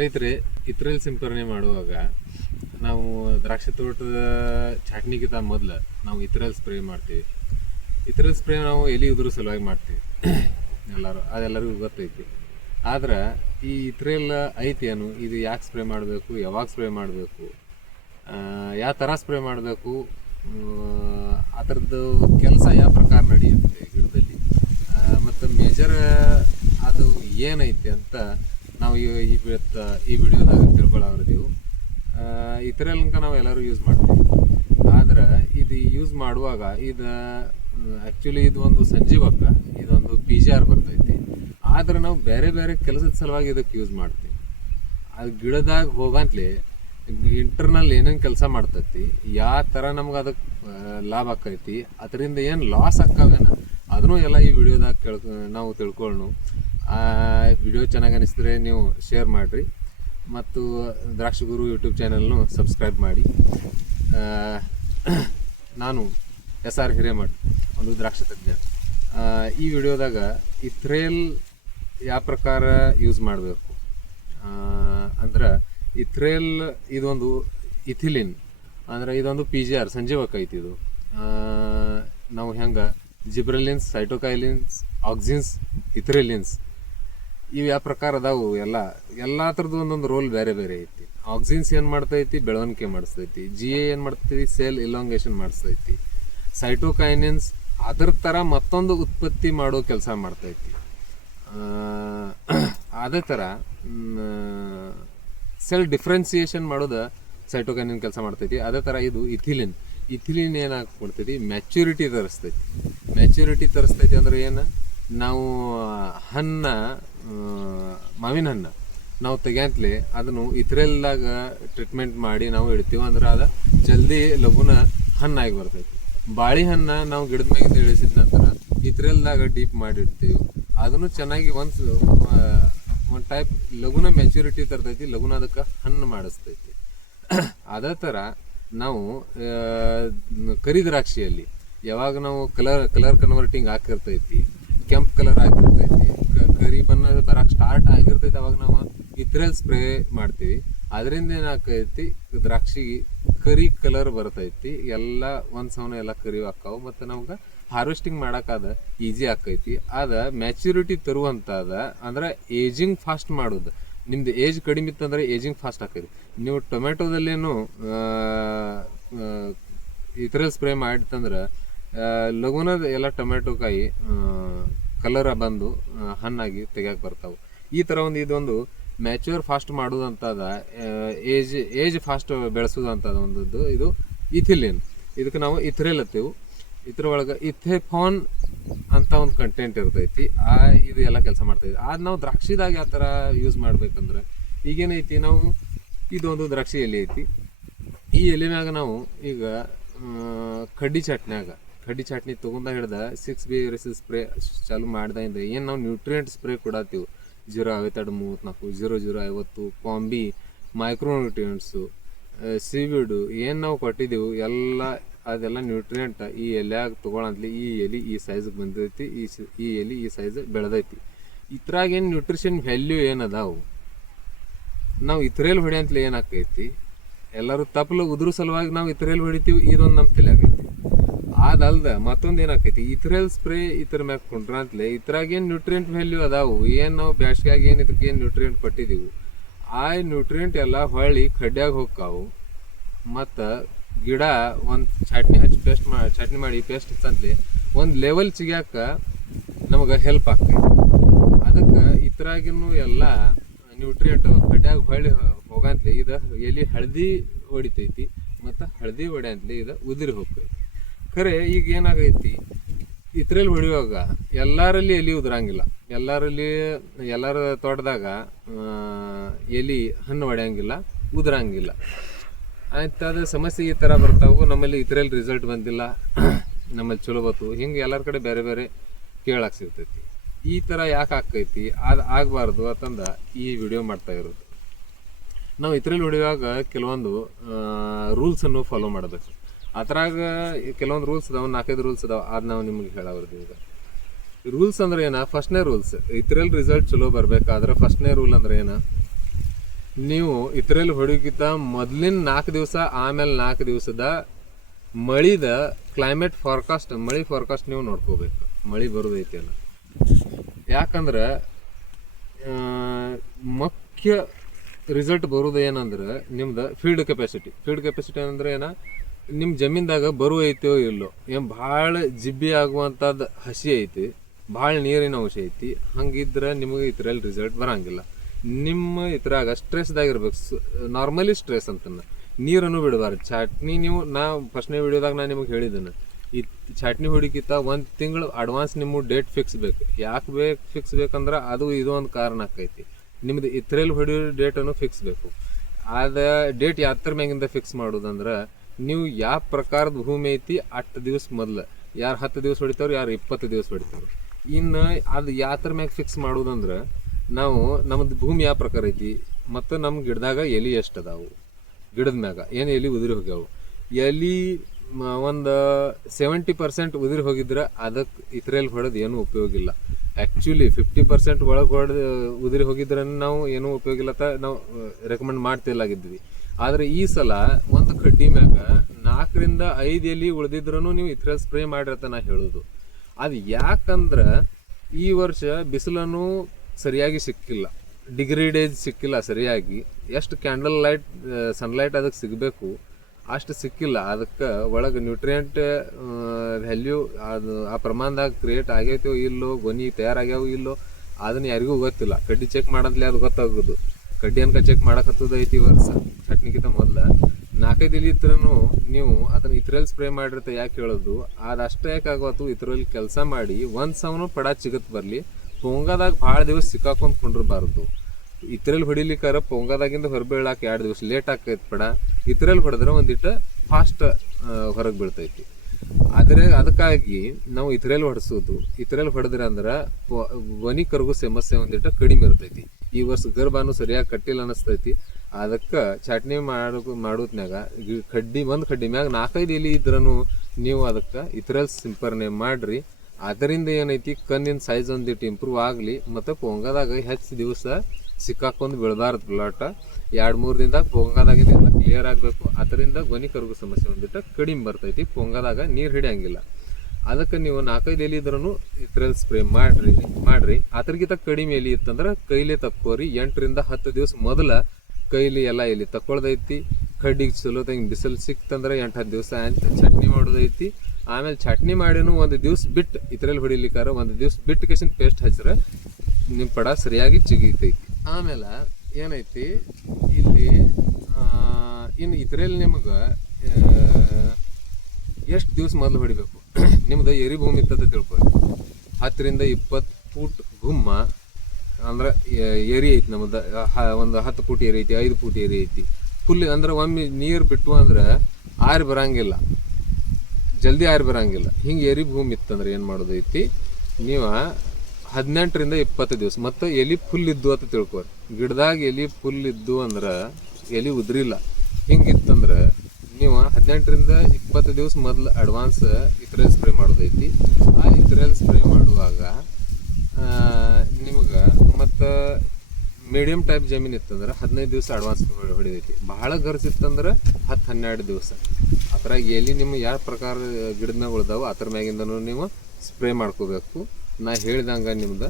ರೈತರೇ ಇತ್ರಲ್ ಸಿಂಪರಣೆ ಮಾಡುವಾಗ ನಾವು ದ್ರಾಕ್ಷಿ ತೋಟದ ಚಾಟ್ನಿಗಿಂತ ಮೊದಲು ನಾವು ಇತ್ರಲ್ ಸ್ಪ್ರೇ ಮಾಡ್ತೀವಿ. ಇತ್ರಲ್ ಸ್ಪ್ರೇ ನಾವು ಎಲಿ ಉದುರು ಸಲುವಾಗಿ ಮಾಡ್ತೀವಿ. ಎಲ್ಲರೂ, ಅದೆಲ್ಲರಿಗೂ ಗೊತ್ತೈತಿ. ಆದ್ರೆ ಈ ಇತ್ರೆಲ್ಲ ಐತಿ ಏನು ಇದು ಯಾಕೆ ಸ್ಪ್ರೇ ಮಾಡಬೇಕು, ಯಾವಾಗ ಸ್ಪ್ರೇ ಮಾಡಬೇಕು ಯಾವ ಥರ ಸ್ಪ್ರೇ ಮಾಡಬೇಕು ಅದರದ್ದು ಕೆಲಸ ಯಾವ ಪ್ರಕಾರ ನಡೆಯುತ್ತೆ ಗಿಡದಲ್ಲಿ? ಮತ್ತು ಮೇಜರ್ ಅದು ಏನೈತೆ ಅಂತ ನಾವು ಈ- ಈ ವಿಡಿಯೋದಾಗ ತಿಳ್ಕೊಳ್ಳೋರಿದೆವು ಈ ಥರ ನಾವು ಎಲ್ಲರೂ ಯೂಸ್ ಮಾಡ್ತೀವಿ. ಆದ್ರೆ ಇದು ಯೂಸ್ ಮಾಡುವಾಗ ಇದು ಆ್ಯಕ್ಚುಲಿ ಇದು ಒಂದು ಸಂಜೀವಕ ಇದೊಂದು ಪಿ ಜಿ ಆರ್ ಬರ್ತೈತಿ. ಆದ್ರೆ ನಾವು ಬೇರೆ ಬೇರೆ ಕೆಲಸದ ಸಲುವಾಗಿ ಇದಕ್ಕೆ ಯೂಸ್ ಮಾಡ್ತೀವಿ. ಅದು ಗಿಡದಾಗ ಹೋಗಂತ್ಲೆ ಇಂಟರ್ನಲ್ ಏನೇನು ಕೆಲಸ ಮಾಡ್ತೈತಿ ಯಾವ ಥರ ನಮ್ಗೆ ಅದಕ್ಕೆ ಲಾಭ ಆಕೈತಿ, ಅದರಿಂದ ಏನು ಲಾಸ್ ಆಕ್ಕವೇನ, ಅದನ್ನು ಎಲ್ಲ ಈ ವಿಡಿಯೋದಾಗ ಕೇಳ್ಕೊ ನಾವು ತಿಳ್ಕೊಳ್ಳು ವಿಡಿಯೋ ಚೆನ್ನಾಗಿ ಅನಿಸಿದ್ರೆ ನೀವು ಶೇರ್ ಮಾಡಿರಿ. ಮತ್ತು ದ್ರಾಕ್ಷಿ ಗುರು ಯೂಟ್ಯೂಬ್ ಚಾನಲ್ನು ಸಬ್ಸ್ಕ್ರೈಬ್ ಮಾಡಿ. ನಾನು ಎಸ್ ಆರ್ ಹಿರೇಮಠ್ ಒಂದು ದ್ರಾಕ್ಷಿ ತಜ್ಞ. ಆ, ಈ ವಿಡಿಯೋದಾಗ ಇಥ್ರೇಲ್ ಯಾವ ಪ್ರಕಾರ ಯೂಸ್ ಮಾಡಬೇಕು? ಅಂದ್ರೆ ಇಥ್ರೇಲ್ ಇದೊಂದು ಇಥಿಲಿನ್ ಅಂದ್ರೆ ಇದೊಂದು ಪಿ ಜಿ ಆರ್ ಸಂಜೀವಕ ಐತಿ ಇದು. ಆ, ನಾವು ಹೆಂಗೆ ಜಿಬ್ರಲಿನ್ಸ್ ಸೈಟೋಕೈಲಿನ್ಸ್ ಆಕ್ಸಿನ್ಸ್ ಇಥ್ರೇಲಿನ್ಸ್ ಇವು ಯಾವ ಪ್ರಕಾರ ಅದಾವು? ಎಲ್ಲ ಎಲ್ಲ ಥರದ್ದು ಒಂದೊಂದು ರೋಲ್ ಬೇರೆ ಬೇರೆ ಐತಿ. ಆಕ್ಸಿನ್ಸ್ ಏನು ಮಾಡ್ತೈತಿ? ಬೆಳವಣಿಗೆ ಮಾಡಿಸ್ತೈತಿ. ಜಿ ಎ ಏನು ಮಾಡ್ತೈತಿ? ಸೇಲ್ ಇಲಾಂಗೇಷನ್ ಮಾಡಿಸ್ತೈತಿ. ಸೈಟೋಕೈನಿನ್ಸ್ ಅದ್ರ ಥರ ಮತ್ತೊಂದು ಉತ್ಪತ್ತಿ ಮಾಡೋ ಕೆಲಸ ಮಾಡ್ತೈತಿ. ಅದೇ ಥರ ಸೆಲ್ ಡಿಫ್ರೆನ್ಸಿಯೇಷನ್ ಮಾಡೋದು ಸೈಟೋಕೈನಿನ್ ಕೆಲಸ ಮಾಡ್ತೈತಿ. ಅದೇ ಥರ ಇದು ಇಥಿಲಿನ್ ಇಥಿಲಿನ್ ಏನಾಗಿ ಹಾಕ್ಬಿಡ್ತೈತಿ? ತರಿಸ್ತೈತಿ. ಮೆಚ್ಯೂರಿಟಿ ತರಿಸ್ತೈತಿ ಅಂದ್ರೆ ಏನು? ನಾವು ಹಣ್ಣ ಮಾವಿನ ಹಣ್ಣು ನಾವು ತೆಗ್ಯಾಂತ್ಲೆ ಅದನ್ನು ಇದ್ರಲ್ದಾಗ ಟ್ರೀಟ್ಮೆಂಟ್ ಮಾಡಿ ನಾವು ಇಡ್ತೀವಿ. ಅಂದ್ರೆ ಅದು ಜಲ್ದಿ ಲಘುನ ಹಣ್ಣಾಗಿ ಬರ್ತೈತಿ. ಬಾಳೆಹಣ್ಣ ನಾವು ಗಿಡದ ಮ್ಯಾಗಿಂದ ಇಳಿಸಿದ ನಂತರ ಇದ್ರಲ್ದಾಗ ಡೀಪ್ ಮಾಡಿ ಇಡ್ತೀವಿ. ಅದನ್ನು ಚೆನ್ನಾಗಿ ಒಂದು ಒಂದು ಟೈಪ್ ಲಘುನ ಮೆಚುರಿಟಿ ತರ್ತೈತಿ, ಲಘುನ ಅದಕ್ಕೆ ಹಣ್ಣು ಮಾಡಿಸ್ತೈತಿ. ಅದೇ ಥರ ನಾವು ಕರಿ ದ್ರಾಕ್ಷಿಯಲ್ಲಿ ಯಾವಾಗ ನಾವು ಕಲರ್ ಕಲರ್ ಕನ್ವರ್ಟಿಂಗ್ ಹಾಕಿರ್ತೈತಿ, ಕೆಂಪು ಕಲರ್ ಆಗಿರ್ತೈತಿ ಕರಿ ಬಣ್ಣ ಬರಕ್ಕೆ ಸ್ಟಾರ್ಟ್ ಆಗಿರ್ತೈತೆ ಅವಾಗ ನಾವು ಇದ್ರಲ್ಲಿ ಸ್ಪ್ರೇ ಮಾಡ್ತೀವಿ. ಅದರಿಂದ ಏನಾಕೈತಿ? ದ್ರಾಕ್ಷಿ ಕರಿ ಕಲರ್ ಬರ್ತೈತಿ. ಎಲ್ಲ ಒಂದು ಸವನ ಎಲ್ಲ ಕರಿ ಆಕ್ಕಾವು ಮತ್ತು ನಮ್ಗೆ ಹಾರ್ವೆಸ್ಟಿಂಗ್ ಮಾಡೋಕ್ಕಾದ ಈಸಿ ಆಕೈತಿ. ಅದ ಮ್ಯಾಚುರಿಟಿ ತರುವಂಥದ ಅಂದ್ರೆ ಏಜಿಂಗ್ ಫಾಸ್ಟ್ ಮಾಡೋದು. ನಿಮ್ದು ಏಜ್ ಕಡಿಮೆ ಇತ್ತಂದ್ರೆ ಏಜಿಂಗ್ ಫಾಸ್ಟ್ ಆಕೈತಿ. ನೀವು ಟೊಮೆಟೊದಲ್ಲೇನು ಇದ್ರಲ್ಲಿ ಸ್ಪ್ರೇ ಮಾಡಿತ್ತಂದ್ರೆ ಲಘುನದ ಎಲ್ಲ ಟೊಮೆಟೊ ಕಾಯಿ ಕಲರ್ ಬಂದು ಹಣ್ಣಾಗಿ ತೆಗಿಯಕ್ಕೆ ಬರ್ತಾವೆ. ಈ ಥರ ಒಂದು ಇದೊಂದು ಮ್ಯಾಚ್ಯೂರ್ ಫಾಸ್ಟ್ ಮಾಡೋದಂತದ ಏಜ್ ಏಜ್ ಫಾಸ್ಟ್ ಬೆಳೆಸೋದಂತದ ಒಂದದ್ದು. ಇದು ಇಥಿಲಿನ್ ಇದಕ್ಕೆ ನಾವು ಇಥ್ರೇಲ್ ಹತ್ತೀವಿ. ಇದ್ರ ಒಳಗೆ ಇಥೆಫಾನ್ ಅಂತ ಒಂದು ಕಂಟೆಂಟ್ ಇರ್ತೈತಿ. ಆ, ಇದು ಎಲ್ಲ ಕೆಲಸ ಮಾಡ್ತೈತಿ. ಅದು ನಾವು ದ್ರಾಕ್ಷಿದಾಗ ಯಾವ ಥರ ಯೂಸ್ ಮಾಡ್ಬೇಕಂದ್ರೆ ಈಗೇನೈತಿ ನಾವು, ಇದೊಂದು ದ್ರಾಕ್ಷಿ ಎಲೆ ಐತಿ. ಈ ಎಲೆ ಮ್ಯಾಗ ನಾವು ಈಗ ಕಡ್ಡಿ ಚಟ್ನ್ಯಾಗ ಕಡ್ಡಿ ಚಟ್ನಿ ತೊಗೊಂಡ ಹಿಡ್ದ ಸಿಕ್ಸ್ ಬಿ ರೆಸಿಸ್ ಸ್ಪ್ರೇ ಚಾಲು ಮಾಡ್ದಾಗಿಂದ ಏನು ನಾವು ನ್ಯೂಟ್ರಿಯೆಂಟ್ ಸ್ಪ್ರೇ ಕೊಡತ್ತೀವಿ? ಜೀರೋ ಐವತ್ತೆರಡು, ಮೂವತ್ತ್ನಾಲ್ಕು, ಜೀರೋ ಜೀರೋ ಐವತ್ತು ಕಾಂಬಿ ಮೈಕ್ರೋ ನ್ಯೂಟ್ರಿಯೆಂಟ್ಸು ಸೀವಿಡು ಏನು ನಾವು ಕೊಟ್ಟಿದ್ದೀವಿ ಎಲ್ಲ, ಅದೆಲ್ಲ ನ್ಯೂಟ್ರಿಯೆಂಟ್ ಈ ಎಲ್ಯಾಗ ತೊಗೊಳಂತಲಿ ಈ ಎಲೆ ಈ ಸೈಜ್ಗೆ ಬಂದೈತಿ, ಈ ಈ ಎಲೆ ಈ ಸೈಜ್ ಬೆಳೆದೈತಿ. ಇದ್ರಾಗ ಏನು ನ್ಯೂಟ್ರಿಷನ್ ವ್ಯಾಲ್ಯೂ ಏನದಾವು ನಾವು ಇತ್ರೇಲ್ ಹೊಡಿಯಂತಲೇ ಏನಾಗ್ತೈತಿ ಎಲ್ಲರೂ ತಪ್ಪಲು ಉದುರು ಸಲುವಾಗಿ ನಾವು ಇತ್ರೇಲ್ ಹೊಡಿತೀವಿ, ಇದೊಂದು ನಮ್ಮ ತಲೆಯಾಗೈತಿ ಅದಲ್ದ ಮತ್ತೊಂದು ಏನಾಕೈತಿ ಇತ್ರೇಲ್ ಸ್ಪ್ರೇ ಇತರ ಮ್ಯಾಕ್ ಕುಂಡ್ರಂತಲೆ ಇದ್ರಾಗ ಏನು ನ್ಯೂಟ್ರಿಯೆಂಟ್ ವ್ಯಾಲ್ಯೂ ಅದಾವು? ಏನು ನಾವು ಬ್ಯಾಸ್ಗ್ಯಾಗ ಏನು ಇದಕ್ಕೆ ಏನು ನ್ಯೂಟ್ರಿಯೆಂಟ್ ಕೊಟ್ಟಿದ್ದೀವಿ ಆ ನ್ಯೂಟ್ರಿಯೆಂಟ್ ಎಲ್ಲ ಹೊಳ್ಳಿ ಕಡ್ಡ್ಯಾಗ ಹೋಗ್ಕಾವು. ಮತ್ತು ಗಿಡ ಒಂದು ಚಟ್ನಿ ಹಚ್ಚಿ ಪೇಸ್ಟ್ ಮಾಡಿ ಚಟ್ನಿ ಮಾಡಿ ಪೇಸ್ಟ್ ಇತ್ತಂತಲಿ, ಒಂದು ಲೆವೆಲ್ ಸಿಗ್ಯಾಕ ನಮಗೆ ಹೆಲ್ಪ್ ಆಗ್ತೈತಿ. ಅದಕ್ಕೆ ಇತರಾಗಿನೂ ಎಲ್ಲ ನ್ಯೂಟ್ರಿಯೆಂಟ್ ಕಡ್ಯಾಗ ಹೊಳ್ಳಿ ಹೋಗಂತ್ಲಿ, ಇದು ಎಲಿ ಹಳದಿ ಹೊಡಿತೈತಿ, ಮತ್ತು ಹಳದಿ ಹೊಡ್ಯಂತ್ಲೆ, ಇದು ಉದುರಿ ಹೋಗ್ತೈತಿ. ಖರೆ ಈಗ ಏನಾಗೈತಿ? ಇದ್ರಲ್ಲಿ ಹೊಡಿಯುವಾಗ ಎಲ್ಲರಲ್ಲಿ ಎಲಿ ಉದುರಂಗಿಲ್ಲ. ಎಲ್ಲರಲ್ಲಿ, ಎಲ್ಲರ ತೋಟದಾಗ ಎಲಿ ಹಣ್ಣು ಹೊಡೆಯಂಗಿಲ್ಲ ಉದುರಂಗಿಲ್ಲ. ಆಯ್ತು, ಅದು ಸಮಸ್ಯೆ ಈ ಥರ ಬರ್ತಾವು. ನಮ್ಮಲ್ಲಿ ಇದ್ರಲ್ಲಿ ರಿಸಲ್ಟ್ ಬಂದಿಲ್ಲ. ನಮ್ಮಲ್ಲಿ ಚಲೋ ಬತ್ತು ಹಿಂಗೆ ಎಲ್ಲರ ಕಡೆ ಬೇರೆ ಬೇರೆ ಕೇಳಕ್ಕೆ ಸಿಗ್ತೈತಿ ಈ ಥರ ಯಾಕೆ ಆಕೈತಿ ಅದು ಆಗಬಾರ್ದು ಅಂತಂದ ಈ ವಿಡಿಯೋ ಮಾಡ್ತಾ ಇರೋದು. ನಾವು ಇದ್ರಲ್ಲಿ ಹೊಡೆಯುವಾಗ ಕೆಲವೊಂದು ರೂಲ್ಸನ್ನು ಫಾಲೋ ಮಾಡಬೇಕು. ಅದ್ರಾಗ ಕೆಲವೊಂದು ರೂಲ್ಸ್ ಅದಾವ, ನಾಲ್ಕೈದು ರೂಲ್ಸ್ ಅದಾವ. ಅದು ನಾವು ನಿಮ್ಗೆ ಹೇಳವ್ರದ್ದು ಈಗ. ರೂಲ್ಸ್ ಅಂದ್ರೆ ಏನ? ಫಸ್ಟ್ನೇ ರೂಲ್ಸ್ ಇತರಲ್ಲಿ ರಿಸಲ್ಟ್ ಚಲೋ ಬರ್ಬೇಕಾದ್ರೆ ಫಸ್ಟ್ನೇ ರೂಲ್ ಅಂದ್ರೆ ಏನ? ನೀವು ಇತರಲ್ಲಿ ಹೊಡಿಯೋಕ್ಕಿಂತ ಮೊದ್ಲಿನ ನಾಲ್ಕು ದಿವಸ, ಆಮೇಲೆ ನಾಲ್ಕು ದಿವಸದ ಮಳಿದ ಕ್ಲೈಮೇಟ್ ಫಾರ್ಕಾಸ್ಟ್ ಮಳಿ ಫಾರ್ಕಾಸ್ಟ್ ನೀವು ನೋಡ್ಕೋಬೇಕು. ಮಳಿ ಬರೋದೈತಿ ಅಲ್ಲ. ಯಾಕಂದ್ರೆ ಮುಖ್ಯ ರಿಸಲ್ಟ್ ಬರುದು ಏನಂದ್ರೆ, ನಿಮ್ದು ಫೀಲ್ಡ್ ಕೆಪಾಸಿಟಿ ಫೀಲ್ಡ್ ಕೆಪಾಸಿಟಿ ಅಂದ್ರೆ ಏನ? ನಿಮ್ಮ ಜಮೀನ್ದಾಗ ಬರು ಐತೋ ಇಲ್ಲೋ? ಏನು ಭಾಳ ಜಿಬ್ಬಿ ಆಗುವಂಥದ್ದು ಹಸಿ ಐತಿ, ಭಾಳ ನೀರಿನ ಅಂಶ ಐತಿ, ಹಂಗಿದ್ರೆ ನಿಮಗೆ ಇದ್ರಲ್ಲಿ ರಿಸಲ್ಟ್ ಬರಂಗಿಲ್ಲ. ನಿಮ್ಮ ಇದ್ರಾಗ ಸ್ಟ್ರೆಸ್ದಾಗ ಇರ್ಬೇಕು. ನಾರ್ಮಲಿ ಸ್ಟ್ರೆಸ್ ಅಂತನ. ನೀರನ್ನು ಬಿಡಬಾರ್ದು. ಚಟ್ನಿ ನೀವು, ನಾ ಫಸ್ಟ್ನೇ ವಿಡಿಯೋದಾಗ ನಾನು ನಿಮಗೆ ಹೇಳಿದ್ದೇನೆ ಈ ಚಟ್ನಿ ಹುಡುಕಿತ ಒಂದು ತಿಂಗಳು ಅಡ್ವಾನ್ಸ್ ನಿಮ್ಮ ಡೇಟ್ ಫಿಕ್ಸ್ ಬೇಕು. ಯಾಕೆ ಬೇಕು ಫಿಕ್ಸ್ ಬೇಕಂದ್ರೆ ಅದು ಇದು ಒಂದು ಕಾರಣ ಆಕೈತಿ. ನಿಮ್ದು ಇತ್ರಲಿ ಹೊಡಿಯೋ ಡೇಟನ್ನು ಫಿಕ್ಸ್ ಬೇಕು. ಆದ ಡೇಟ್ ಯಾತ್ರ ಮ್ಯಾಗಿಂದ ಫಿಕ್ಸ್ ಮಾಡೋದಂದ್ರೆ ನೀವು ಯಾವ ಪ್ರಕಾರದ ಭೂಮಿ ಐತಿ ಅಷ್ಟು ದಿವಸ ಮೊದಲು. ಯಾರು ಹತ್ತು ದಿವಸ ಹೊಡಿತಾವ್ರು, ಯಾರು ಇಪ್ಪತ್ತು ದಿವಸ ಹೊಡಿತಾರೆ ಇನ್ನು ಅದು ಯಾತ್ರ ಮ್ಯಾಗ ಫಿಕ್ಸ್ ಮಾಡೋದಂದ್ರೆ ನಾವು ನಮ್ಮದು ಭೂಮಿ ಯಾವ ಪ್ರಕಾರ ಐತಿ, ಮತ್ತು ನಮ್ಮ ಗಿಡದಾಗ ಎಲಿ ಎಷ್ಟು ಅದಾವು. ಗಿಡದ ಮ್ಯಾಗ ಏನು ಎಲಿ ಉದುರಿ ಹೋಗ್ಯಾವು. ಎಲಿ ಒಂದು ಸೆವೆಂಟಿ ಪರ್ಸೆಂಟ್ ಉದುರಿ ಹೋಗಿದ್ರೆ ಅದಕ್ಕೆ ಇತರೆಯಲ್ಲಿ ಹೊಡೆದು ಏನೂ ಉಪಯೋಗ ಇಲ್ಲ. ಆ್ಯಕ್ಚುಲಿ ಫಿಫ್ಟಿ ಪರ್ಸೆಂಟ್ ಒಳಗೆ ಹೊಡೆದು ಉದುರಿ ಹೋಗಿದ್ರೆ ನಾವು ಏನೂ ಉಪಯೋಗ ಇಲ್ಲ ಅಂತ ನಾವು ರೆಕಮೆಂಡ್ ಮಾಡ್ತಿಲ್ಲಾಗಿದ್ವಿ ಆದರೆ ಈ ಸಲ ಒಂದು ಕಡ್ಡಿ ಮ್ಯಾಗ ನಾಲ್ಕರಿಂದ ಐದು ಎಲಿ ಉಳಿದಿದ್ರೂ ನೀವು ಇತರ ಸ್ಪ್ರೇ ಮಾಡಿರತ್ತ ನಾ ಹೇಳೋದು. ಅದು ಯಾಕಂದ್ರೆ ಈ ವರ್ಷ ಬಿಸಿಲನ್ನು ಸರಿಯಾಗಿ ಸಿಕ್ಕಿಲ್ಲ. ಡಿಗ್ರಿ ಡೇಸ್ ಸಿಕ್ಕಿಲ್ಲ ಸರಿಯಾಗಿ. ಎಷ್ಟು ಕ್ಯಾಂಡಲ್ ಲೈಟ್ ಸನ್ಲೈಟ್ ಅದಕ್ಕೆ ಸಿಗಬೇಕು, ಅಷ್ಟು ಸಿಕ್ಕಿಲ್ಲ. ಅದಕ್ಕೆ ಒಳಗೆ ನ್ಯೂಟ್ರಿಯೆಂಟ್ ವ್ಯಾಲ್ಯೂ ಅದು ಆ ಪ್ರಮಾಣದಾಗ ಕ್ರಿಯೇಟ್ ಆಗೈತೋ ಇಲ್ಲೋ ಗೊನಿ ತಯಾರಾಗ್ಯಾವೋ ಇಲ್ಲೋ, ಅದನ್ನ ಯಾರಿಗೂ ಗೊತ್ತಿಲ್ಲ. ಕಡ್ಡಿ ಚೆಕ್ ಮಾಡೋದ್ಲೇ ಅದು ಗೊತ್ತಾಗೋದು. ಕಡ್ಡಿ ಅನ್ಕ ಚೆಕ್ ಮಾಡಕತ್ತದ ಐತಿ ವರ್ಷ, ಚಟ್ನಿಗಿಂತ ಮೊದಲ. ನಾಲ್ಕೈದು ಇಲಿ ಇದ್ರೂ ನೀವು ಅದನ್ನ ಇದ್ರಲ್ಲಿ ಸ್ಪ್ರೇ ಮಾಡಿರ್ತ ಯಾಕೆ ಹೇಳೋದು? ಅದಷ್ಟೇ ಯಾಕೆ ಆಗೋತು? ಕೆಲಸ ಮಾಡಿ ಒಂದು ಸಾವಿರ ಪಡ ಚಿಗತ್ ಬರಲಿ, ಪೊಂಗದಾಗ ಭಾಳ ದಿವಸ ಸಿಕ್ಕಾಕೊಂಡ್ ಕೊಂಡಿರ್ಬಾರ್ದು. ಇದ್ರಲ್ಲಿ ಹೊಡಿಲಿಕ್ಕಾರ ಪೊಂಗದಾಗಿಂದ ಹೊರಬೀಳಾಕ ಎರಡು ದಿವಸ ಲೇಟ್ ಆಕೈತಿ ಪಡ. ಇದ್ರಲ್ಲಿ ಹೊಡೆದ್ರೆ ಒಂದಿಟ್ಟು ಫಾಸ್ಟ್ ಹೊರಗೆ ಬೀಳ್ತೈತಿ. ಆದ್ರೆ ಅದಕ್ಕಾಗಿ ನಾವು ಇದ್ರಲ್ಲಿ ಹೊಡೆಸೋದು. ಇತ್ರೆಲ್ ಹೊಡೆದ್ರೆ ಅಂದ್ರೆ ವನಿ ಕರಗು ಸಮಸ್ಯೆ ಒಂದಿಟ್ಟು ಕಡಿಮೆ ಇರ್ತೈತಿ. ಈ ವರ್ಷ ಗರ್ಭಾನು ಸರಿಯಾಗಿ ಕಟ್ಟಿಲ್ಲ ಅನಿಸ್ತೈತಿ. ಅದಕ್ಕೆ ಚಟ್ನಿ ಮಾಡೋ ಮಾಡೋದ್ನಾಗ ಗಿ- ಕಡ್ಡಿ ಒಂದು ಕಡ್ಡಿ ಮ್ಯಾಗ ನಾಲ್ಕೈದು ಎಲಿ ಇದ್ರೂ ನೀವು ಅದಕ್ಕೆ ಇತರ ಸಿಂಪರಣೆ ಮಾಡ್ರಿ. ಅದರಿಂದ ಏನೈತಿ, ಕಣ್ಣಿನ ಸೈಜ್ ಒಂದಿಟ್ಟು ಇಂಪ್ರೂವ್ ಆಗಲಿ, ಮತ್ತು ಪೊಂಗದಾಗ ಹೆಚ್ಚು ದಿವಸ ಸಿಕ್ಕಾಕೊಂಡು ಬೀಳಬಾರ್ದು ಬ್ಲಾಟ ಎರಡು, ಮೂರು ದಿನದಾಗ ಪೊಂಗದಾಗಿಂದ ಕ್ಲಿಯರ್ ಆಗಬೇಕು. ಅದರಿಂದ ಗೊನಿ ಕರ್ಗು ಸಮಸ್ಯೆ ಒಂದಿಟ್ಟು ಕಡಿಮೆ ಬರ್ತೈತಿ. ಪೊಂಗದಾಗ ನೀರು ಹಿಡಿಯಂಗಿಲ್ಲ. ಅದಕ್ಕೆ ನೀವು ನಾಲ್ಕೈದು ಎಲೆ ಇದ್ರೂ ಇದ್ರಲ್ಲಿ ಸ್ಪ್ರೇ ಮಾಡ್ರಿ ಮಾಡ್ರಿ. ಅದ್ರಗಿಂತ ಕಡಿಮೆ ಎಲೆ ಇತ್ತಂದ್ರೆ ಕೈಲಿ ತಕ್ಕೋರಿ. ಎಂಟರಿಂದ ಹತ್ತು ದಿವಸ ಮೊದಲ ಕೈಲಿ ಎಲ್ಲ ಎಲೆ ತಕ್ಕೊಳ್ದೈತಿ. ಕಡ್ಡಿಗೆ ಚಲೋ ತಂಗ ಬಿಸಿಲು ಸಿಕ್ತಂದ್ರೆ ಎಂಟು ಹತ್ತು ದಿವಸ ಚಟ್ನಿ ಮಾಡೋದೈತಿ. ಆಮೇಲೆ ಚಟ್ನಿ ಮಾಡಿನೂ ಒಂದು ದಿವ್ಸ ಬಿಟ್ಟು ಇದ್ರಲ್ಲಿ ಹೊಡಿಲಿಕ್ಕಾರ ಒಂದು ದಿವ್ಸ ಬಿಟ್ಟು ಕೇಸಿನ ಪೇಸ್ಟ್ ಹಚ್ಚಿದ್ರೆ ನಿಮ್ಮ ಪಡ ಸರಿಯಾಗಿ ಚಿಗಿತೈತಿ. ಆಮೇಲೆ ಏನೈತಿ, ಇಲ್ಲಿ ಇನ್ನು ಇದ್ರಲ್ಲಿ ನಿಮಗೆ ಎಷ್ಟು ದಿವ್ಸ ಮೊದಲು ಹೊಡಿಬೇಕು? ನಿಮ್ದು ಎರಿ ಭೂಮಿ ಇತ್ತಂತ ತಿಳ್ಕೊರಿ ಹತ್ತರಿಂದ ಇಪ್ಪತ್ತು ಫೂಟ್ ಗುಮ್ಮ, ಅಂದ್ರೆ ಏರಿ ಐತಿ ನಮ್ದು. ಒಂದು ಹತ್ತು ಫೂಟ್ ಏರಿ ಐತಿ, ಐದು ಫೂಟ್ ಏರಿ ಐತಿ. ಫುಲ್ ಅಂದ್ರೆ ಒಮ್ಮೆ ನೀರು ಬಿಟ್ಟು ಅಂದ್ರೆ ಆರಿ ಬರಂಗಿಲ್ಲ. ಜಲ್ದಿ ಆರಿ ಬರಂಗಿಲ್ಲ. ಹಿಂಗೆ ಎರಿ ಭೂಮಿ ಇತ್ತಂದ್ರೆ ಏನು ಮಾಡೋದೈತಿ ನೀವು ಹದಿನೆಂಟರಿಂದ ಇಪ್ಪತ್ತು ದಿವಸ, ಮತ್ತು ಎಲಿ ಫುಲ್ ಇದ್ದು ಅಂತ ತಿಳ್ಕೊರಿ ಗಿಡದಾಗ ಎಲಿ ಫುಲ್ ಇದ್ದು ಅಂದ್ರೆ ಎಲಿ ಉದ್ರಿಲ್ಲ. ಹಿಂಗಿತ್ತಂದ್ರೆ ನೀವು ಹದಿನೆಂಟರಿಂದ ಇಪ್ಪತ್ತು ದಿವಸ ಮೊದಲು ಅಡ್ವಾನ್ಸ್ ಇತ್ರೇಲ್ ಸ್ಪ್ರೇ ಮಾಡೋದೈತಿ. ಆ ಇತ್ರೇಲ್ ಸ್ಪ್ರೇ ಮಾಡುವಾಗ ನಿಮಗೆ ಮತ್ತು ಮೀಡಿಯಮ್ ಟೈಪ್ ಜಮೀನು ಇತ್ತಂದ್ರೆ ಹದಿನೈದು ದಿವಸ ಅಡ್ವಾನ್ಸ್ ಹೊಡಿತೈತಿ ಭಾಳ ಗರ್ಸ್ ಇತ್ತಂದ್ರೆ ಹತ್ತು ಹನ್ನೆರಡು ದಿವಸ. ಆ ಥರ ಎಲ್ಲಿ ನಿಮ್ಮ ಯಾವ ಪ್ರಕಾರ ಗಿಡದ ಉಳಿದಾವೆ ಉಳ್ದಾವ ಅದ್ರ ಮ್ಯಾಗಿಂದನು ನೀವು ಸ್ಪ್ರೇ ಮಾಡ್ಕೋಬೇಕು. ನಾ ಹೇಳ್ದಂಗೆ ನಿಮ್ದು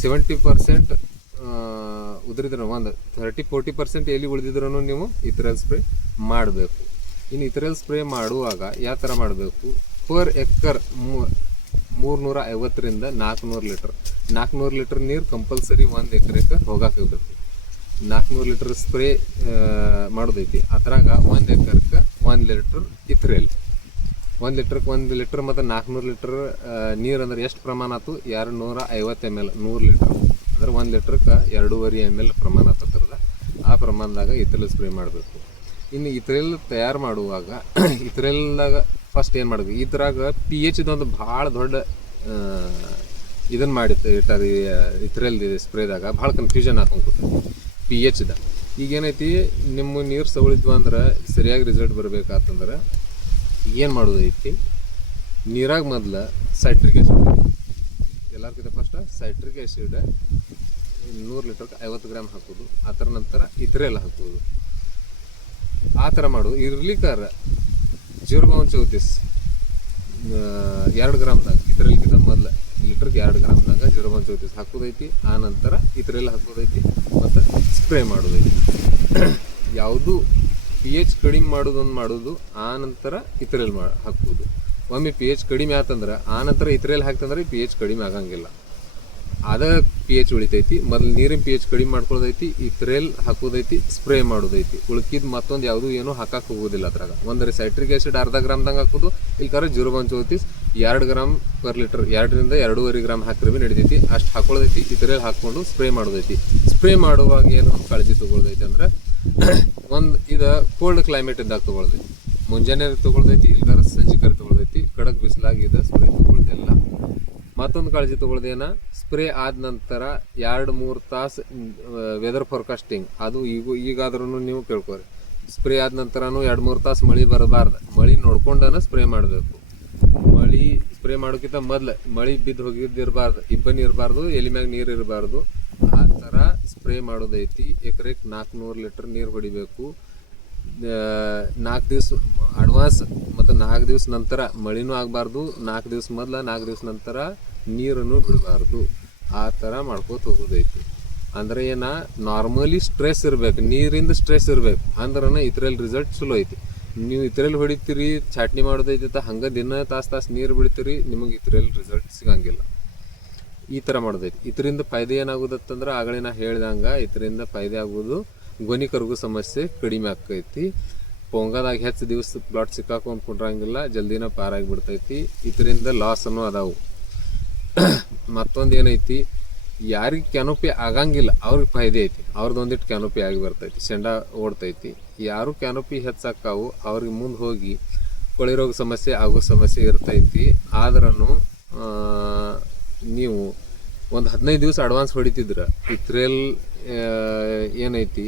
ಸೆವೆಂಟಿ ಪರ್ಸೆಂಟ್ ಉದುರಿದ್ರೆ ಒಂದು ಥರ್ಟಿ ಫೋರ್ಟಿ ಪರ್ಸೆಂಟ್ ಎಲ್ಲಿ ಉಳಿದಿದ್ರೂ ನೀವು ಇತರಲ್ಲಿ ಸ್ಪ್ರೇ ಮಾಡಬೇಕು. ಇನ್ನು ಇತರಲ್ಲಿ ಸ್ಪ್ರೇ ಮಾಡುವಾಗ ಯಾವ ಥರ ಮಾಡಬೇಕು? ಪರ್ ಎಕ್ಕರ್ ಮೂರ್ನೂರ ಐವತ್ತರಿಂದ ನಾಲ್ಕುನೂರು ಲೀಟ್ರ್. ನಾಲ್ಕುನೂರು ಲೀಟ್ರ್ ನೀರು ಕಂಪಲ್ಸರಿ ಒಂದು ಎಕರೆಗೆ ಹೋಗಕ್ಕೆ ಇರ್ತೈತಿ ನಾಲ್ಕುನೂರು ಲೀಟ್ರ್ ಸ್ಪ್ರೇ ಮಾಡೋದೈತಿ. ಅದ್ರಾಗ ಒಂದು ಎಕರ್ಗೆ ಒಂದು ಲೀಟ್ರ್ ಇತ್ರೇಲ್ ಒಂದು ಲೀಟ್ರ್ಗೆ ಒಂದು ಲೀಟ್ರ್ ಮತ್ತು ನಾಲ್ಕುನೂರು ಲೀಟ್ರ್ ನೀರು ಅಂದ್ರೆ ಎಷ್ಟು ಪ್ರಮಾಣ ಆಯ್ತು ಎರಡು ನೂರ ಐವತ್ತು ಎಂ ಎಲ್, ನೂರು ಲೀಟ್ರ್. ಅಂದ್ರೆ ಒಂದು ಲೀಟ್ರ್ಗೆ ಎರಡೂವರೆ ಎಂ ಎಲ್ ಪ್ರಮಾಣ ಆತದ ಆ ಪ್ರಮಾಣದಾಗ ಇತ್ರೆಲ್ ಸ್ಪ್ರೇ ಮಾಡಬೇಕು. ಇನ್ನು ಇತ್ರೆಲ್ ತಯಾರು ಮಾಡುವಾಗ ಇತ್ರೆಲ್ದಾಗ ಫಸ್ಟ್ ಏನು ಮಾಡಬೇಕು ಇದ್ರಾಗ ಪಿ ಎಚ್ ಇದೊಂದು ಭಾಳ ದೊಡ್ಡ ಇದನ್ನು ಮಾಡಿ ಇಟ್ಟಾರ ಇತ್ರೆಲ್ ಸ್ಪ್ರೇದಾಗ ಭಾಳ ಕನ್ಫ್ಯೂಷನ್ ಹಾಕೊಂಡ್ಕೊತ ಪಿ ಎಚ್ದ ಈಗ ಏನೈತಿ? ನಿಮ್ಮ ನೀರು ಸವಳಿದ್ವು ಅಂದ್ರೆ ಸರಿಯಾಗಿ ರಿಸಲ್ಟ್ ಬರಬೇಕಾತಂದ್ರೆ ಏನು ಮಾಡೋದೈತಿ ನೀರಾಗ ಮೊದಲು ಸೈಟ್ರಿಕ್ ಆ್ಯಸಿಡ್ ಎಲ್ಲರ್ಕಿಂತ ಫಸ್ಟ್ ಸೈಟ್ರಿಕ್ ಆ್ಯಸಿಡ್ ನೂರು ಲೀಟರ್ಗೆ ಐವತ್ತು ಗ್ರಾಮ್ ಹಾಕೋದು. ಅದರ ನಂತರ ಇತರೆಲ್ಲ ಹಾಕೋದು. ಆ ಥರ ಮಾಡೋದು ಇರ್ಲಿಕ್ಕಾರ ಜೀರೋ ಚೌತಿಸ್ ಚೌತೀಸ್ ಎರಡು ಗ್ರಾಮ್ದಾಗ ಇತರಲ್ಕಿಂತ ಮೊದಲು ಲೀಟ್ರಿಗೆ ಎರಡು ಗ್ರಾಮ್ದಾಗ ಜೀರೋ ಒಂದು ಹಾಕೋದೈತಿ. ಆ ನಂತರ ಇತರೆಲ್ಲ ಹಾಕೋದೈತಿ ಮತ್ತು ಸ್ಪ್ರೇ ಮಾಡೋದೈತಿ. ಯಾವುದು ಪಿ ಎಚ್ ಕಡಿಮೆ ಮಾಡೋದೊಂದು ಮಾಡೋದು, ಆ ನಂತರ ಇತರೆಲ್ ಮಾ ಹಾಕ್ಬೋದು ಒಮ್ಮೆ ಪಿ ಎಚ್ ಕಡಿಮೆ ಆತಂದ್ರೆ, ಆ ನಂತರ ಇತರೆಲ್ ಹಾಕ್ತಂದ್ರೆ ಪಿ ಎಚ್ ಕಡಿಮೆ ಆಗಂಗಿಲ್ಲ. ಅದ ಪಿ ಎಚ್ ಉಳಿತೈತಿ. ಮೊದಲು ನೀರಿನ ಪಿ ಎಚ್ ಕಡಿಮೆ ಮಾಡ್ಕೊಳ್ಳೋದೈತಿ ಈ ತ್ರೇಲ್ ಹಾಕೋದೈತಿ ಸ್ಪ್ರೇ ಮಾಡೋದೈತಿ. ಉಳ್ಕಿದ್ ಮತ್ತೊಂದು ಯಾವುದು ಏನು ಹಾಕಕ್ಕೆ ಹೋಗೋದಿಲ್ಲ ಅದ್ರಾಗ. ಒಂದರೆ ಸೈಟ್ರಿಕ್ ಆಸಿಡ್ ಅರ್ಧ ಗ್ರಾಮ್ದಂಗೆ ಹಾಕೋದು ಇಲ್ಲಿ ಕರೆ ಜೀರೋ ಒನ್ ಚೌತೀಸ್ ಎರಡು ಗ್ರಾಮ್ ಪರ್ ಲೀಟರ್ ಎರಡರಿಂದ ಎರಡೂವರೆ ಗ್ರಾಮ್ ಹಾಕಿದ್ರೆ ಭೀ ನಡಿತೈತಿ. ಅಷ್ಟು ಹಾಕೊಳ್ಳೋದೈತಿ ಇತರೇಲ್ ಹಾಕ್ಕೊಂಡು ಸ್ಪ್ರೇ ಮಾಡೋದೈತಿ. ಸ್ಪ್ರೇ ಮಾಡುವಾಗ ಏನು ಕಾಳಜಿ ತೊಗೊಳ್ದೈತಿ ಅಂದ್ರೆ, ಒಂದು ಇದು ಕೋಲ್ಡ್ ಕ್ಲೈಮೇಟ್ ಇದ್ದಾಗ ತೊಗೊಳ್ದೈತಿ. ಮುಂಜಾನೆ ತಗೊಳ್ದೈತಿ ಸಂಜೆ ಕರೆ ತೊಗೊಳ್ದೈತಿ. ಕಡಕ್ ಬಿಸಿಲಾಗಿದೆ ಸ್ಪ್ರೇ ತಗೊಳ್ದಿಲ್ಲ ಮತ್ತೊಂದು ಕಾಳಜಿ ತಗೊಳ್ದೇನ ಸ್ಪ್ರೇ ಆದ ನಂತರ ಎರಡು, ಮೂರು ತಾಸು ವೆದರ್ ಫೋರ್ಕಾಸ್ಟಿಂಗ್ ಅದು ಈಗ ಈಗಾದ್ರೂ ನೀವು ಕೇಳ್ಕೊರಿ ಸ್ಪ್ರೇ ಆದ ನಂತರನು ಎರಡು, ಮೂರು ತಾಸು ಮಳೆ ಬರಬಾರ್ದು. ಮಳೆ ನೋಡ್ಕೊಂಡನ ಸ್ಪ್ರೇ ಮಾಡಬೇಕು. ಮಳೆ ಸ್ಪ್ರೇ ಮಾಡೋಕ್ಕಿಂತ ಮೊದಲು, ಮಳೆ ಬಿದ್ದು ಹೋಗಿದ್ದಿರಬಾರ್ದು, ಇಬ್ಬನಿ ಇರಬಾರ್ದು, ಎಲೆ ಮ್ಯಾಗ ನೀರು ಇರಬಾರ್ದು. ಆ ಥರ ಸ್ಪ್ರೇ ಮಾಡೋದೈತಿ. ಎಕರೆಗೆ ನಾಲ್ಕುನೂರು ಲೀಟ್ರ್ ನೀರು ಹೊಡಿಬೇಕು. ನಾಲ್ಕು ದಿವ್ಸ ಅಡ್ವಾನ್ಸ್ ಮತ್ತು ನಾಲ್ಕು ದಿವ್ಸ ನಂತರ ಮಳೆನೂ ಆಗಬಾರ್ದು. ನಾಲ್ಕು ದಿವ್ಸ ಮೊದಲ ನಾಲ್ಕು ದಿವ್ಸ ನಂತರ ನೀರನ್ನು ಬಿಡಬಾರ್ದು. ಆ ಥರ ಮಾಡ್ಕೋತ ಹೋಗೋದೈತಿ ಅಂದ್ರೆ ಏನು ನಾರ್ಮಲಿ ಸ್ಟ್ರೆಸ್ ಇರ್ಬೇಕು, ನೀರಿಂದ ಸ್ಟ್ರೆಸ್ ಇರ್ಬೇಕು. ಅಂದ್ರೆ ಇದ್ರಲ್ಲಿ ರಿಸಲ್ಟ್ ಚಲೋ ಐತಿ. ನೀವು ಇದ್ರಲ್ಲಿ ಹೊಡಿತೀರಿ, ಚಾಟ್ನಿ ಮಾಡೋದೈತಿ ಅಂತ ಹಂಗೆ ದಿನ ತಾಸು ತಾಸು ನೀರು ಬಿಡ್ತೀರಿ, ನಿಮಗೆ ಇದ್ರಲ್ಲಿ ರಿಸಲ್ಟ್ ಸಿಗಂಗಿಲ್ಲ. ಈ ಥರ ಮಾಡೋದೈತಿ. ಇದರಿಂದ ಫಾಯ್ದೆ ಏನಾಗೋದತ್ತಂದ್ರೆ, ಆಗಲೇ ನಾ ಹೇಳ್ದಂಗೆ ಇದರಿಂದ ಫಾಯ್ದೆ ಆಗೋದು ಗೊನಿ ಕರ್ಗು ಸಮಸ್ಯೆ ಕಡಿಮೆ ಆಕೈತಿ ಪೊಂಗದಾಗ ಹೆಚ್ಚು ದಿವಸ ಪ್ಲಾಟ್ ಸಿಕ್ಕಾಕೊಂಡು ಕುಂಡ್ರಂಗಿಲ್ಲ, ಜಲ್ದಿನ ಪಾರಾಗಿ ಬಿಡ್ತೈತಿ. ಇದರಿಂದ ಲಾಸ್ ಅನ್ನೋ ಅದಾವು. ಮತ್ತೊಂದು ಏನೈತಿ, ಯಾರಿಗೆ ಕ್ಯಾನೋಪಿ ಆಗಂಗಿಲ್ಲ, ಅವ್ರಿಗೆ ಫಾಯ್ದೆ ಐತಿ. ಅವ್ರದ್ದು ಒಂದಿಟ್ಟು ಕ್ಯಾನೋಪಿ ಆಗಿ ಬರ್ತೈತಿ, ಶೆಂಡ ಓಡ್ತೈತಿ. ಯಾರು ಕ್ಯಾನೋಪಿ ಹೆಚ್ಚಾಕಾವು, ಅವ್ರಿಗೆ ಮುಂದೆ ಹೋಗಿ ಕೊಳಿರೋಗ ಸಮಸ್ಯೆ ಆಗೋ ಸಮಸ್ಯೆ ಇರ್ತೈತಿ. ಆದ್ರೂ ನೀವು ಒಂದು ಹದಿನೈದು ದಿವಸ ಅಡ್ವಾನ್ಸ್ ಹೊಡಿತಿದ್ರ ಇತ್ರೇಲ್ ಏನೈತಿ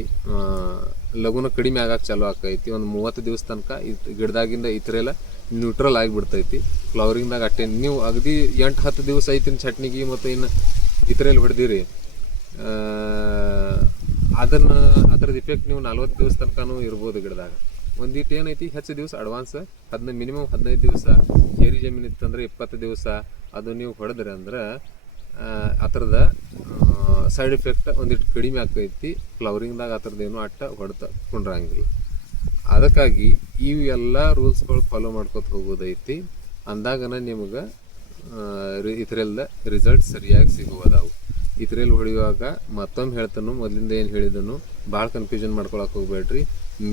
ಲಘುನ ಕಡಿಮೆ ಆಗಕ್ಕೆ ಚಾಲು ಆಕೈತಿ. ಒಂದು ಮೂವತ್ತು ದಿವಸ ತನಕ ಗಿಡದಾಗಿಂದ ಇತ್ರೆಲ್ಲ ನ್ಯೂಟ್ರಲ್ ಆಗಿಬಿಡ್ತೈತಿ. ಫ್ಲವರಿಂಗ್ದಾಗ ಅಟ್ಟೆ ನೀವು ಅಗದಿ ಎಂಟು, ಹತ್ತು ದಿವಸ ಐತಿನ ಚಟ್ನಿಗೆ ಮತ್ತು ಇನ್ನು ಇತ್ರೆಲ್ ಹೊಡೆದಿರಿ. ಅದನ್ನು ಅದ್ರದ್ದು ಇಫೆಕ್ಟ್ ನೀವು ನಲ್ವತ್ತು ದಿವಸ ತನಕನೂ ಇರ್ಬೋದು ಗಿಡದಾಗ. ಒಂದಿಟ್ಟು ಏನೈತಿ, ಹೆಚ್ಚು ದಿವಸ ಅಡ್ವಾನ್ಸ್ ಹದಿನೈದು ಮಿನಿಮಮ್ ಹದಿನೈದು ದಿವಸ, ಏರಿ ಜಮೀನು ಇತ್ತಂದ್ರೆ ಇಪ್ಪತ್ತು ದಿವಸ, ಅದು ನೀವು ಹೊಡೆದ್ರಿ ಅಂದ್ರೆ ಅದರದ ಸೈಡ್ ಎಫೆಕ್ಟ್ ಒಂದಿಟ್ಟು ಕಡಿಮೆ ಆಗ್ತೈತಿ. ಫ್ಲವರಿಂಗ್ದಾಗ ಆ ಥರದ್ದು ಏನೂ ಅಟ್ಟ ಹೊಡೆತ ಕುಂಡ್ರಂಗಿಲ್ಲ. ಅದಕ್ಕಾಗಿ ಇವೆಲ್ಲ ರೂಲ್ಸ್ಗಳು ಫಾಲೋ ಮಾಡ್ಕೊತ ಹೋಗೋದೈತಿ. ಅಂದಾಗನ ನಿಮಗೆ ಇದರೆಲ್ಲ ರಿಸಲ್ಟ್ ಸರಿಯಾಗಿ ಸಿಗುವುದಾವು. ಇದ್ರಲ್ಲಿ ಹೊಡೆಯುವಾಗ ಮತ್ತೊಮ್ಮೆ ಹೇಳ್ತಾನು, ಮೊದಲಿಂದ ಏನು ಹೇಳಿದನು, ಭಾಳ ಕನ್ಫ್ಯೂಷನ್ ಮಾಡ್ಕೊಳಕ್ಕೆ ಹೋಗ್ಬೇಡ್ರಿ.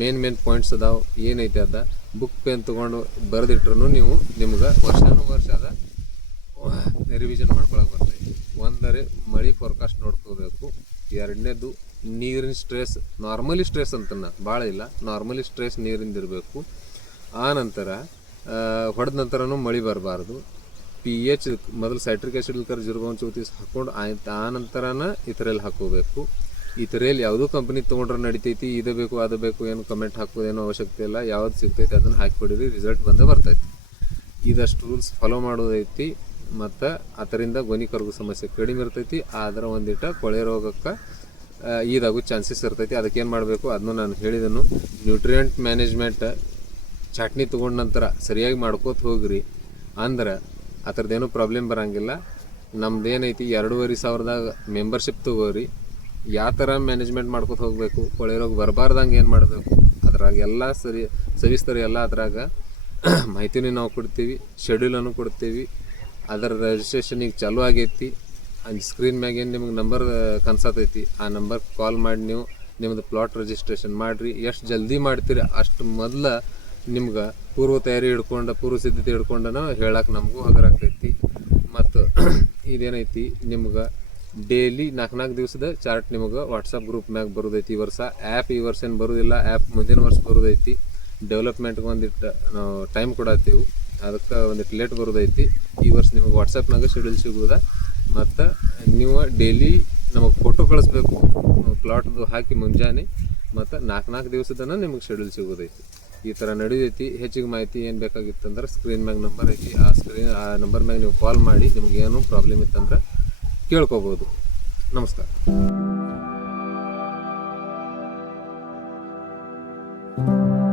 ಮೇನ್ ಮೇನ್ ಪಾಯಿಂಟ್ಸ್ ಅದಾವೆ, ಏನೈತೆ ಅದ ಬುಕ್ ಪೆನ್ ತೊಗೊಂಡು ಬರೆದಿಟ್ರು ನೀವು ನಿಮ್ಗೆ ವರ್ಷಾನು ವರ್ಷ ಅದ ರಿವಿಷನ್ ಮಾಡ್ಕೊಳಕ್ ಬರ್ತೈತಿ ಮಳೆ ಫೋರ್ಕಾಸ್ಟ್ ನೋಡ್ಕೋಬೇಕು. ಎರಡನೇದು ನೀರಿನ ಸ್ಟ್ರೆಸ್ ನಾರ್ಮಲಿ ಸ್ಟ್ರೆಸ್ ಅಂತನ ಭಾಳ ಇಲ್ಲ. ನಾರ್ಮಲಿ ಸ್ಟ್ರೆಸ್ ನೀರಿಂದ ಇರಬೇಕು. ಆ ನಂತರ ಹೊಡೆದ ನಂತರನೂ ಮಳೆ ಬರಬಾರ್ದು. ಪಿ ಎಚ್ ಮೊದಲು ಸೈಟ್ರಿಕ್ ಆ್ಯಸಿಡ್ ಕರ್ ಜೀರೋ ಚೌತೀಸ್ ಹಾಕ್ಕೊಂಡು ಆ ನಂತರನ ಇತರೆಲ್ಲಿ ಹಾಕೋಬೇಕು. ಇತರೆಯಲ್ಲಿ ಯಾವುದೂ ಕಂಪ್ನಿ ತೊಗೊಂಡ್ರೆ ನಡಿತೈತಿ, ಇದು ಬೇಕು, ಅದು ಬೇಕು, ಏನು ಕಮೆಂಟ್ ಹಾಕೋದೇನೋ ಅವಶ್ಯಕತೆ ಇಲ್ಲ. ಯಾವ್ದು ಸಿಗ್ತೈತಿ ಅದನ್ನು ಹಾಕಿಬಿಡಿರಿ ರಿಸಲ್ಟ್ ಬಂದೇ ಬರ್ತೈತಿ. ಇದಷ್ಟು ರೂಲ್ಸ್ ಫಾಲೋ ಮಾಡೋದೈತಿ. ಮತ್ತು ಅದರಿಂದ ಗೊನಿ ಕರಗು ಸಮಸ್ಯೆ ಕಡಿಮೆ ಇರ್ತೈತಿ, ಆದ್ರೆ ಒಂದಿಟ ಕೊಳೆ ರೋಗಕ್ಕೆ ಇದಾಗೋ ಚಾನ್ಸಸ್ ಇರ್ತೈತಿ. ಅದಕ್ಕೆ ಏನು ಮಾಡಬೇಕು? ಅದನ್ನು ನಾನು ಹೇಳಿದನು. ನ್ಯೂಟ್ರಿಯೆಂಟ್ ಮ್ಯಾನೇಜ್ಮೆಂಟ್ ಚಟ್ನಿ ತೊಗೊಂಡ ನಂತರ ಸರಿಯಾಗಿ ಮಾಡ್ಕೋತ ಹೋಗ್ರಿ. ಅಂದ್ರೆ ಅದ್ರದ್ದೇನು ಪ್ರಾಬ್ಲಮ್ ಬರಂಗಿಲ್ಲ. ನಮ್ದು ಏನೈತಿ? ಎರಡೂವರೆ ಸಾವಿರದಾಗ ಮೆಂಬರ್ಶಿಪ್ ತಗೋರಿ. ಯಾವ ಥರ ಮ್ಯಾನೇಜ್ಮೆಂಟ್ ಮಾಡ್ಕೋತ ಹೋಗಬೇಕು? ಕೊಳೆ ರೋಗ ಬರಬಾರ್ದಂಗೆ ಏನು ಮಾಡಬೇಕು? ಅದ್ರಾಗ ಎಲ್ಲ ಸರಿ, ಸವಿಸ್ತಾರೆ ಎಲ್ಲ ಅದ್ರಾಗ. ಮಾಹಿತಿನೂ ನಾವು ಕೊಡ್ತೀವಿ ಶೆಡ್ಯೂಲನ್ನು ಕೊಡ್ತೀವಿ. ಅದರ ರಿಜಿಸ್ಟ್ರೇಷನ್ ಈಗ ಚಾಲೂ ಆಗೈತಿ. ಸ್ಕ್ರೀನ್ ಮ್ಯಾಗೇನು ನಿಮಗೆ ನಿಮ್ಗೆ ನಂಬರ್ ಕನ್ಸತೈತಿ, ಆ ನಂಬರ್ ಕಾಲ್ ಮಾಡಿ ನೀವು ನಿಮ್ಮದು ಪ್ಲಾಟ್ ರಿಜಿಸ್ಟ್ರೇಷನ್ ಮಾಡಿರಿ. ಎಷ್ಟು ಜಲ್ದಿ ಮಾಡ್ತೀರಿ ಅಷ್ಟು ಮೊದಲ ನಿಮ್ಗೆ ಪೂರ್ವ ತಯಾರಿ ಹಿಡ್ಕೊಂಡು, ಪೂರ್ವ ಸಿದ್ಧತೆ ಹಿಡ್ಕೊಂಡನ ಹೇಳಕ್ಕೆ ನಮಗೂ ಹಗರಾಗ್ತೈತಿ ಮತ್ತು ಇದೇನೈತಿ, ನಿಮ್ಗೆ ಡೈಲಿ ನಾಲ್ಕು ನಾಲ್ಕು ದಿವಸದ ಚಾರ್ಟ್ ನಿಮಗೆ ವಾಟ್ಸಪ್ ಗ್ರೂಪ್ ಮ್ಯಾಗ ಬರೋದೈತಿ. ಈ ವರ್ಷ ಆ್ಯಪ್ ಈ ವರ್ಷ ಏನು ಬರೋದಿಲ್ಲ ಆ್ಯಪ್ ಮುಂದಿನ ವರ್ಷ ಬರೋದೈತಿ. ಡೆವಲಪ್ಮೆಂಟ್ಗೆ ಒಂದಿಟ್ಟು, ನಾವು ಟೈಮ್ ಕೊಡತ್ತೀವಿ ಅದಕ್ಕೆ ಒಂದಿಟ್ಟು ಲೇಟ್ ಬರೋದೈತಿ. ಈ ವರ್ಷ ನಿಮಗೆ ವಾಟ್ಸಪ್ನಾಗ ಶೆಡ್ಯೂಲ್ ಸಿಗೋದ. ಮತ್ತು ನೀವು ಡೈಲಿ ನಮಗೆ ಫೋಟೋ ಕಳಿಸ್ಬೇಕು. ಪ್ಲಾಟ್ದು ಹಾಕಿ ಮುಂಜಾನೆ. ಮತ್ತು ನಾಲ್ಕು ನಾಲ್ಕು ದಿವಸದನ ನಿಮಗೆ ಶೆಡ್ಯೂಲ್ ಸಿಗೋದೈತಿ. ಈ ಥರ ನಡೆಯೈತಿ ಹೆಚ್ಚಿಗೆ ಮಾಹಿತಿ ಏನು ಬೇಕಾಗಿತ್ತಂದ್ರೆ ಸ್ಕ್ರೀನ್ ಮ್ಯಾಗ ನಂಬರ್ ಐತಿ. ಆ ಸ್ಕ್ರೀನ್ ಆ ನಂಬರ್ ಮ್ಯಾಗ ನೀವು ಕಾಲ್ ಮಾಡಿ ನಿಮ್ಗೆ ಏನೂ ಪ್ರಾಬ್ಲಮ್ ಇತ್ತಂದ್ರೆ ಕೇಳ್ಕೊಬೋದು. ನಮಸ್ಕಾರ.